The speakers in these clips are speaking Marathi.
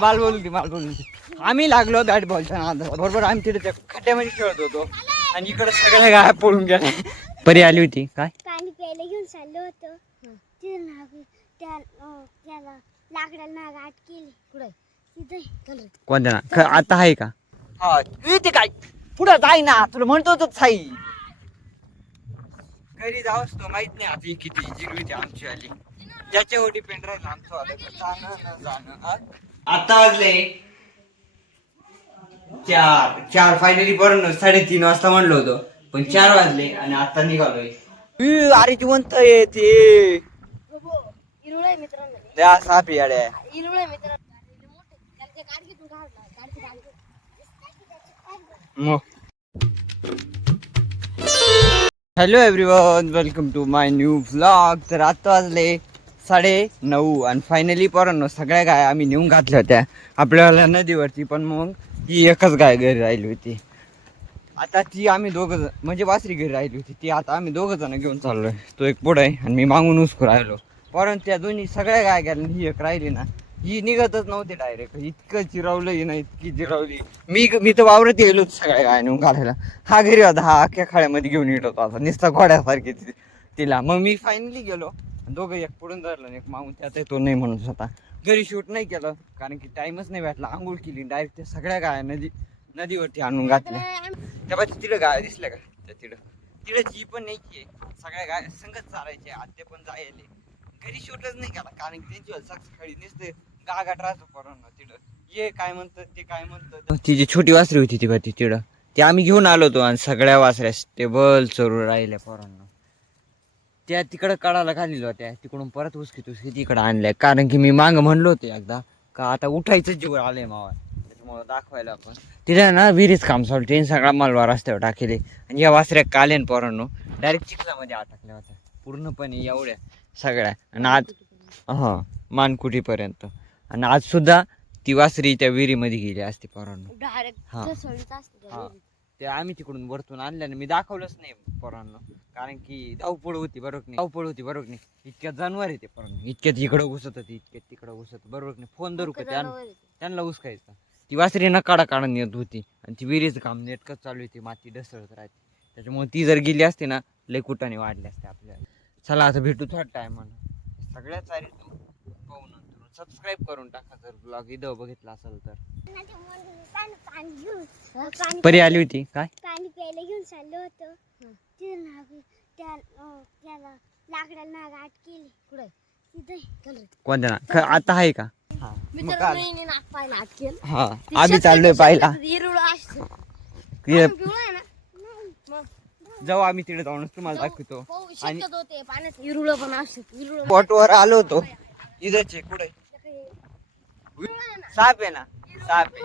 बाल बोलू आम्ही लागलो बॅट बॉलच्या नादाला. बरोबर आम्ही तिथे त्या खड्ड्यामध्ये खेळत होतो आणि इकडे सगळ्या गाय पळून गेल्या. परी आली होती काय पाणी प्यायला घेऊन चाललो होतो त्याला लाकडाला गाठ केली. कुठे तिथे कोणत्या आता आहे का? हा ते काय पुढं जाय ना तुला म्हणतो तो साई घरी जाऊस तो माहित नाही आता किती जिरवी ती आमची आली त्याच्यावर डिपेंड राहील आमचं आलं जाणं जाणं. आता वाजले 4 फायनली बरं 3:30 वाजता म्हणलो होतो पण 4 वाजले आणि आता निघालोय. अरे जिवंत येते सापी अड्या hello everyone welcome to my new vlog. तर आता वाजले 9:30 आणि फायनली पोरांनो सगळ्या गाय आम्ही नेऊन घातल्या होत्या आपल्याला नदीवरती. पण मग ही एकच गाय घरी राहिली होती. आता ती आम्ही दोघं म्हणजे वासरी घरी राहिली होती ती आता आम्ही दोघं जण घेऊन चाललोय. तो एक पुढे आहे आणि मी मागून उसकू राहिलो. परंतु त्या दोन्ही सगळ्या गाय गेल्या ही एक राहिली ना ही निघतच नव्हती डायरेक्ट. इतकं चिरवलं ही ना इतकी चिरवली. मी तर वावरत गेलो सगळ्या गाय नेऊन घालायला. हा घरी होता हा अख्ख्या खाड्यामध्ये घेऊन येत होता आता नुसता घोड्यासारखी तिला. मग मी फायनली गेलो दोघं एक पुढून धरलं एक मागून त्यात तो नाही म्हणून स्वतः घरी शूट नाही केलं कारण की टाइमच नाही भेटला. आंघोळ केली डायरेक्ट त्या सगळ्या गाय नदीवरती आणून घातल्या. त्या तिकडं गाय दिसल्या का त्या तिकडं जी पण न्यायची आहे सगळ्या गाय संगत चालायचे आते पण जायले. घरी शूटच नाही केला कारण की त्यांची सकाळी नुसते गागाट राहतो पोरांना तिकडं ये काय म्हणतात ते काय म्हणतात. ती जी छोटी वासरी होती ती तिकडं ती आम्ही घेऊन आलो होतो आणि सगळ्या वासऱ्या स्टेबल चरून राहिल्या पोरांना. त्या तिकडं काढायला घालेल्या होत्या तिकडून परत उसकी तिकडं आणल्या कारण की मी मागं म्हणलो होते एकदा का आता उठायचं जीव आलंय मावा त्याच्यामुळं दाखवायला आपण तिथे ना विहिरीच काम चालू ते सगळा मालवा रस्त्यावर टाकेले. आणि या वासऱ्या कालेन पोरांनो डायरेक्ट चिखलामध्ये अटकल्या होत्या पूर्णपणे एवढ्या सगळ्या. आणि आज हा मानकुटीपर्यंत आणि आज सुद्धा ती वासरी त्या विहिरीमध्ये गेली असती पोरांनो. हा ते आम्ही तिकडून वरतून आणल्याने मी दाखवलंच नाही पोरांना कारण की धावपळ होती बरोबर नाही. इतक्यात जनावर येते पोरांना इतक्यात इकडं घुसत होती इतक्यात तिकडं घुसत बरोबर नाही. फोन धरू का त्यांना उचकायचा. ती वासरी न काढा नेत होती आणि ती विहिरीचं काम नेटकंच चालू होती माती ढसळत राहते त्याच्यामुळे ती जर गेली असती ना लय कुटाने वाढले असते आपल्याला. चला आता भेटू थोडा टायमानं सगळ्या चारी पाहून सबस्क्राईब करून टाका जर ब्लॉग इथं बघितला असेल तर. परी आली होती काय पाणी प्यायला घेऊन चाललो होतो त्याला लाकडाला गाठ केली. कुठे तिथे कोणत्या आता आहे का? हा आम्ही चाललोय पाहिला जाऊ आम्ही तिकडे जाऊन तुम्हाला दाखवतो. आणि स्पॉटवर आलो होतो इथंच कुठे साप आहे ना साप आहे.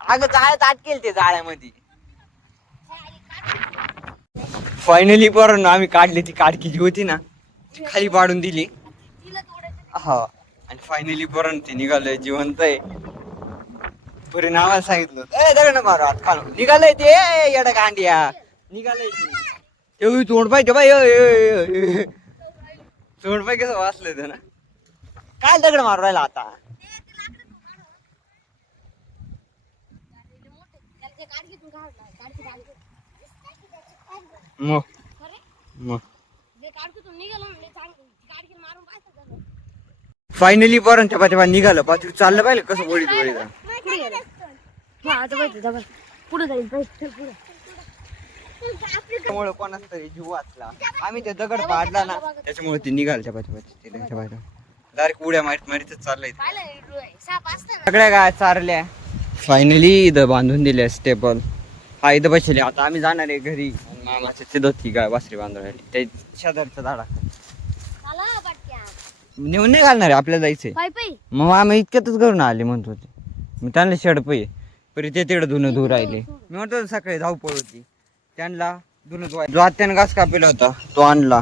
अगं जाळ्यात अटकेल ते जाळ्यामध्ये. फायनली पोरांनो आम्ही काढली ती काडकी जी होती ना ती खाली पाडून दिली. हा आणि फायनली पोरांनो ते निघालंय जिवंत आहे. पुरे नावाला सांगितलं दगड मारू हात खालून निघालंय ते येडा गांडिया निघालंय ते तोंड पाहिजे बाई तोंड पाय कसं वाचलंय ते ना काय दगड मारू राहिला आता. फायनली पोरांच्या पाठीमा निघालं पाठी चाललं पाहिलं कसं वळीत त्यामुळे कोणाच तरी जीव वाचला. आम्ही ते दगड पाडला ना त्याच्यामुळे ती निघालच्या पाठी डायरेक्ट उड्या मारीतच चाललंय. सगळ्या गाय चारल्या फायनली इथं बांधून दिल्या स्टेबल. हा इथं बसले आता आम्ही जाणार आहे घरी. मामाच्या तिथं ती गाय वासरी बांधवायला त्या शेजारच्या झाडा नेऊन नाही घालणार आहे आपल्याला जायचंय. मग आम्ही इतक्यातच घरून आले म्हणत होते मी त्यांना शेडपई परी ते तिकडे धुणं धुवून राहिले. मी म्हणतो सकाळी धावपळ होती त्यांना धुणं धुवायला जो आत्यानं घास कापेला होता तो आणला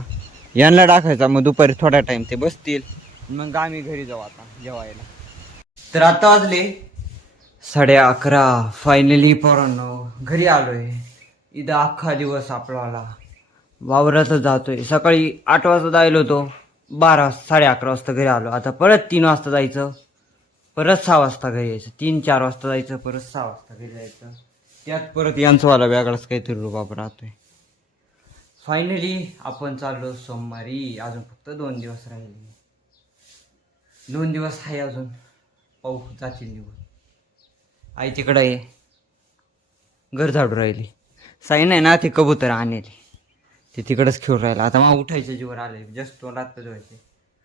यांना टाकायचा. मग दुपारी थोडा टाइम ते बसतील मग आम्ही घरी जाऊ आता जेवायला. तर आता वाजले 11:30. फायनली पोरांनो घरी आलोय. इथं अख्खा दिवस आपला वावरातच जातोय. सकाळी 8 वाजता जायलो होतो, 11:30 वाजता घरी आलो. आता परत 3 वाजता जायचं, परत 6 वाजता घरी यायचं. 3-4 वाजता जायचं, परत 6 वाजता घरी जायचं. त्यात परत यांचं वाला वेगळाच काहीतरी रुबाब राहतोय. फायनली आपण चाललो सोमवारी. अजून फक्त 2 दिवस राहिले. 2 दिवस आहे अजून. पाहू जातील निघून. आई तिकडं आहे, घर झाडू राहिली. साई नाही ना, ते कबूतर आणले, ते तिकडंच खेळून राहिला. आता मग उठायचं जीवर आले. जस्ट तो रात्र धुवायचे,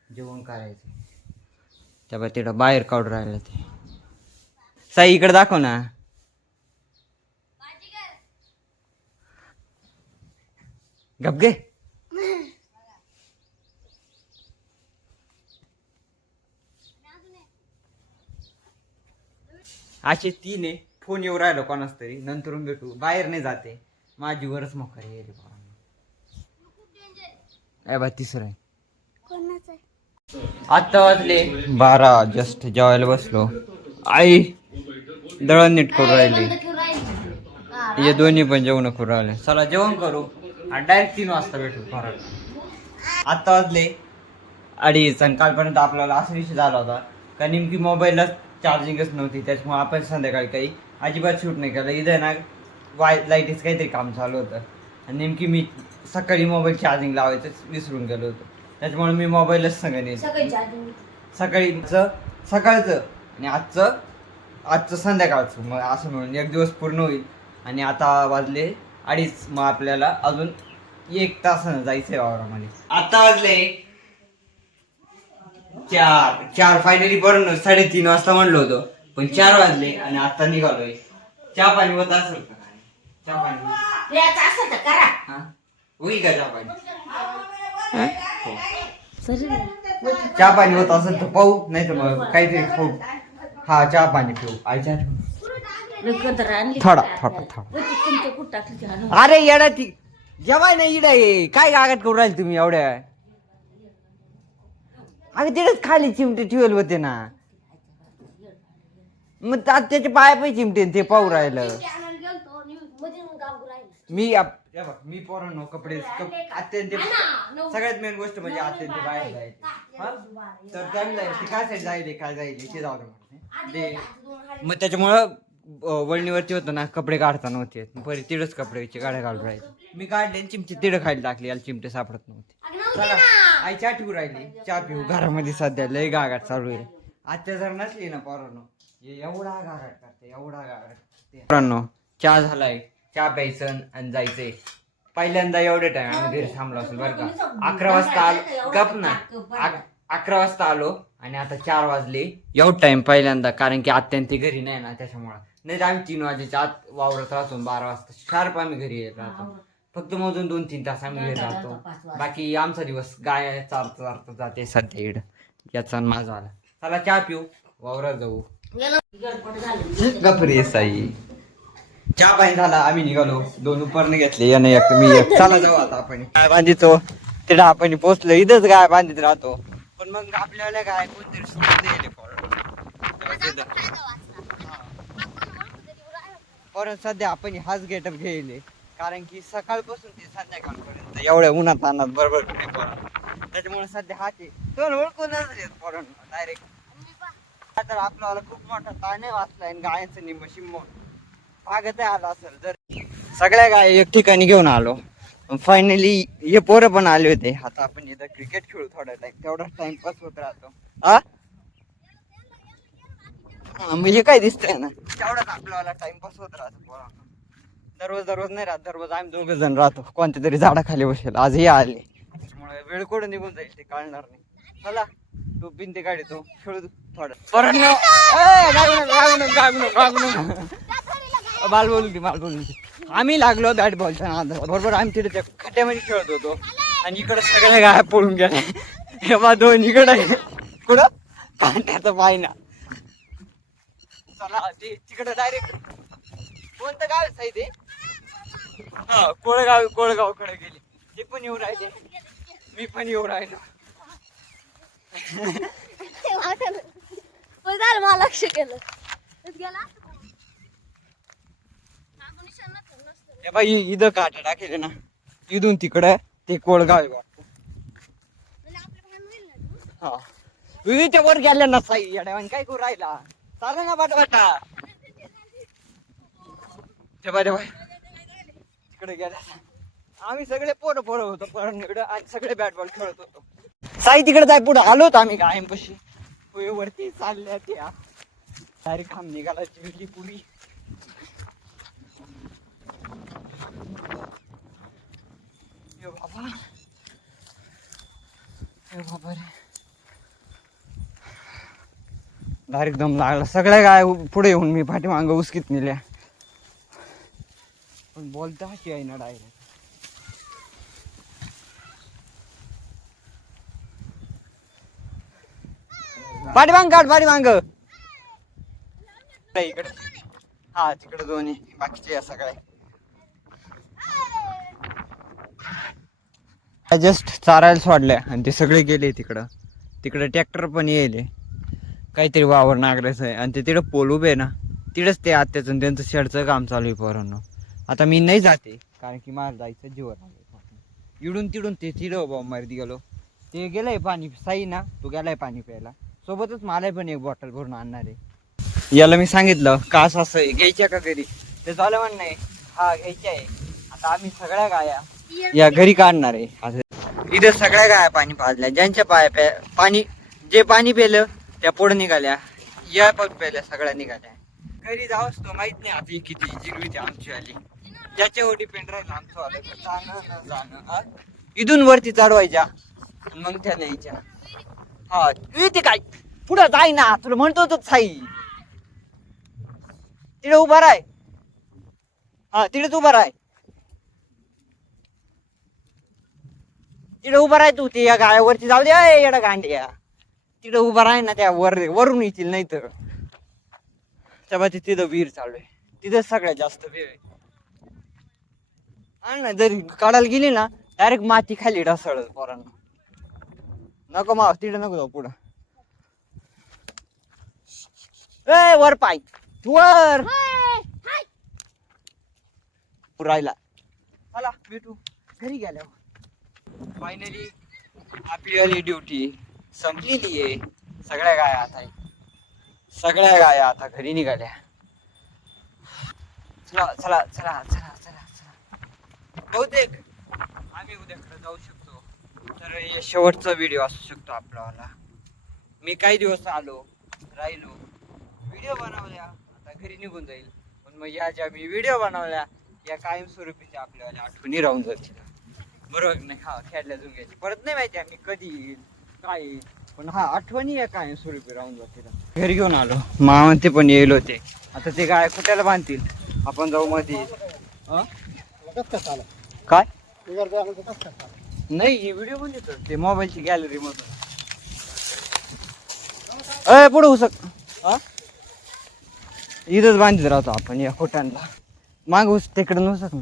जेवण करायचं. त्यामुळे तिकडं बाहेर काढून राहिलं ते. साई इकडे दाखव ना. गप गे. असे 3 आहे. फोन येऊ राहिलो कोणाच तरी, नंतरून भेटू. बाहेर नाही जाते, माझी वरच मोकार येईल. बा 3 आहे. आता वाजले 12. जस्ट जेवायला बसलो. आई दळण नीट करू राहिली. हे दोन्ही पण जेवण करू राहिले. चला जेवण करू आणि डायरेक्ट 3 वाजता भेटू परत. आता वाजले 2:30 आणि कालपर्यंत आपल्याला असा विषय झाला होता का नेमकी मोबाईलला चार्जिंगच नव्हती. त्याच्यामुळे आपण संध्याकाळी काही अजिबात शूट नाही केलं. इथं ना लाईटीचं काहीतरी काम चालू होतं आणि नेमकी मी सकाळी मोबाईल चार्जिंग लावायचंच विसरून गेलो होतो. त्याच्यामुळे मी मोबाईलच सगळं नाही. सकाळचं आणि आजचं संध्याकाळचं, मग असं म्हणून 1 दिवस पूर्ण होईल. आणि आता वाजले 2:30. मग आपल्याला अजून 1 तासानं जायचंय वावरामध्ये. आता वाजले 4. फायनली बरं 3:30 वाजता म्हणलो होतो, पण 4 वाजले आणि आता निघालोय. चहा पाणी होत असेल का? चहा पाणी होईल का? चहा पाणी चहा पाणी होत असेल तर पाहू, नाही तर मग काहीतरी खाऊ. हा चहा पाणी पिऊ. आईच्या थोडा. अरे येडा ती जेवाय नाही इडा ये. काय गागट करू राहील तुम्ही एवढ्या? अगं तिकडेच खाली चिमटे ठेवले होते ना, मग त्याचे पाय पण चिमटे ते पाहू राहिलं. मी पोरांनो कपडे अत्यंत सगळ्यात मेन गोष्ट म्हणजे अत्यंत बाहेर जायचे. तर त्यांना काय साईड जायले काय जायले ते जाऊ दे. मग त्याच्यामुळं वळणीवरती होतं ना, कपडे काढता नव्हते. पहिले तिडच कपड्याचे गाड्या घालून राहिले. मी काढले चिमटे तिडं खाली टाकली. याला चिमटे सापडत नव्हते. चला आई चहा ठेवू राहिली, चहा पिऊ. घरामध्ये सध्या लय गागाट चालू आहे. आजच्या जर नसली ना पोरांनो, एवढा गागाट करते, एवढा गागाट करते. पोरांनो चहा झालाय, चहा प्यायचं आणि जायचंय. पहिल्यांदा एवढे टाइम आम्ही घरी थांबलो असेल बरं का. 11 वाजता आलो. गप ना. 11 वाजता आलो आणि आता 4 वाजले. एवढं टाइम पहिल्यांदा, कारण की अत्यंत घरी नाही ना, त्याच्यामुळे. नाही तर आम्ही 3 वाजेच्या आत वावरत राहतो. 12 वाजता शार्प आम्ही घरी येत राहतो. फक्त मोजून 2-3 तास आम्ही घरी राहतो. बाकी आमचा दिवस गाय चारता जाते सध्या इकडं. याचा माझा आला. चला चहा पिऊ, वावरात जाऊ. गपरे साई. चहा पाणी झाला, आम्ही निघालो. 2 उपरने घेतले, याने एक मी एक. चला जाऊ आता आपण. गाय बांधितो तिला आपण पोचलो. इथंच गाय बांधित राहतो, पण मग आपल्याला काय कोणतरी परत सध्या आपण हाच गेटअप घेले, कारण की सकाळपासून ते संध्याकाळपर्यंत एवढ्या उन्हात आणत बरोबर त्याच्यामुळे सध्या हाच आहे. तो ओळखूनच येत पोरांना डायरेक्ट. तर आपल्याला खूप मोठा ताणे वाचलाय आणि गायांचं निम्म शिम्म पागत आला असेल. जर सगळ्या गाय एक ठिकाणी घेऊन आलो. फायनली हे पोरं पण आले होते. आता आपण इथं क्रिकेट खेळू थोडा टाइम, तेवढा टाइमपास होत राहतो. म्हणजे काय दिसतंय ना, तेवढाच आपल्याला टाइमपास होत राहतो पोरांना. दररोज नाही राहत. दररोज आम्ही 2 जण राहतो, कोणत्या तरी झाडाखाली बसेल. आजही आले, त्यामुळे वेळ कुठं निघून जाईल ते कळणार नाही. चला तू बिनते काढतो, खेळू थोडं. बाल बोलू आम्ही लागलो बॅट बॉलच्या नादाला. बरोबर आम्ही तिथे त्या खड्ड्यामध्ये खेळत होतो आणि इकडे सगळ्या गाय पळून गेल्या. हेव्हा 2 इकडे कुठं कांट्याचं पाय ना. चला ते तिकडे डायरेक्ट कोणतं गाव आहे ते? हा कोळगावकडे गेले. ते पण येऊ राहिले, मी पण येऊ राहिलो. पण झालं मला लक्ष केलं गेला हे बाई इथं काटा टाकेले ना इथून तिकडं ते कोळगाव आहे वाटतं. हा त्या वर गेल्या ना साई येड्या काय करू राहिला चालेल ना बाटा ते बाय तिकडे गेल्या आम्ही सगळे पोरं होतो इकडं आणि सगळे बॅट बॉल खेळत होतो. साई तिकडे जाय पुढे आलो होतो आम्ही कायम पशी वरती चालल्या त्या डायरेक्ट खांब निघाला चिरली पुरी. बाबा रे डायरेक्ट दम लागला सगळ्या गाय पुढे येऊन मी पाठीमांग उचकीत नेल्या पण बोलता अशी आहे ना डायरेक्ट. पाठीमांग इकडे हा तिकडे दोन्ही बाकीचे या सगळे जस्ट चारायला सोडल्या आणि ते सगळे गेले तिकडं ट्रॅक्टर पण येले काहीतरी वावर नांगरायचं आहे आणि ते तिकडं पोल उभे ना तिकडंच ते आत्याचं त्यांचं शेडचं काम चालू आहे पोरांनो. आता मी नाही जाते कारण की मला जायचं जीवर आलं इडून तिडून ते तिडं बॉम्बारती गेलो ते गेलंय पाणी साई ना तो गेलाय पाणी प्यायला सोबतच मला पण एक बॉटल भरून आणणार आहे. याला मी सांगितलं का असं आहे घ्यायच्या का घरी ते झालं म्हण नाही हा घ्यायच्या आहे. आता आम्ही सगळ्या गाया या घरी काढणार आहे. असं इथं सगळ्या गाया पाणी पाजल्या ज्यांच्या पाणी जे पाणी पेलं त्या पुढे निघाल्या या पण पेल्या सगळ्या निघाल्या घरी जावंच तो माहित नाही आता किती जिरवी ती आमची आली ज्याच्यावर डिपेंड राहिलं आमचं आलं जाणं न जाणं इथून वरती चढवायच्या मग त्या न्यायच्या. हा ते काय पुढं जाय ना तुला म्हणतो तो साई तिकडे उभा राय हा तिकडेच उभा राय तिकडे उभा राह तू ते या गायावरती जाऊ दे येडा गांड्या तिकडे उभा राह ना त्या वरून येतील नाही तर तेव्हा तिथं विहीर चालू आहे तिथं सगळ्यात जास्त विहीर आहे. आणि ना जरी काढायला गेली ना डायरेक्ट माती खाली ढसळत पोरांना नको माव तिकडे नको जाऊ पुढं वर पाय वर राहिला चला भेटू घरी गेल्यावर. फायनली आपली वाली ड्युटी संपलेली आहे. सगळ्या गाया आता घरी निघाल्या. चला बहुतेक आम्ही उद्याकडे जाऊ शकतो तर हे शेवटचा व्हिडिओ असू शकतो आपल्याला. मी काही दिवस राहिलो व्हिडिओ बनवल्या आता घरी निघून जाईल पण मग या ज्या मी व्हिडिओ बनवल्या या कायमस्वरूपीच्या आपल्याला आठवणी राहून जातील बरोबर नाही. हा खेळल्या जुंग्याची परत नाही माहिती आम्ही कधी येईल काय येईल पण हा आठवणी या कायमस्वरूपी राहून जातील. घरी घेऊन आलो मामा ते पण येईल होते आता ते गाय कुठ्याला बांधतील आपण जाऊ मध्ये काय नाही हे व्हिडिओ पण येतो ते मोबाईलची गॅलरी मधून पुढे होऊ इथंच बांधित राहतो आपण या खोट्यांना माग तिकडे नसत ना.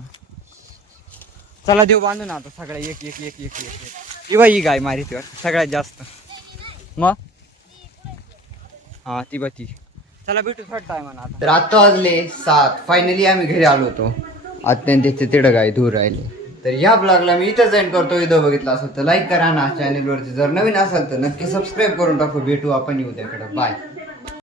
चला देऊ बांधून आता सगळ्या एक एक एक एक एक किंवा ही गाय मारितीवर सगळ्यात जास्त मग हा ती बती चला भेटू थोडा टायमानं आता. तर आता वाजले 7 फायनली आम्ही घरी आलो होतो अत्यंत तिथं गाय दूर राहिले. तर या ब्लॉगला मी इथं जॉईन करतो. व्हिडिओ बघितला असेल तर लाईक करा ना चॅनलवरती जर नवीन असाल तर नक्की सबस्क्राईब करून टाकू. भेटू आपण उद्याकडे बाय.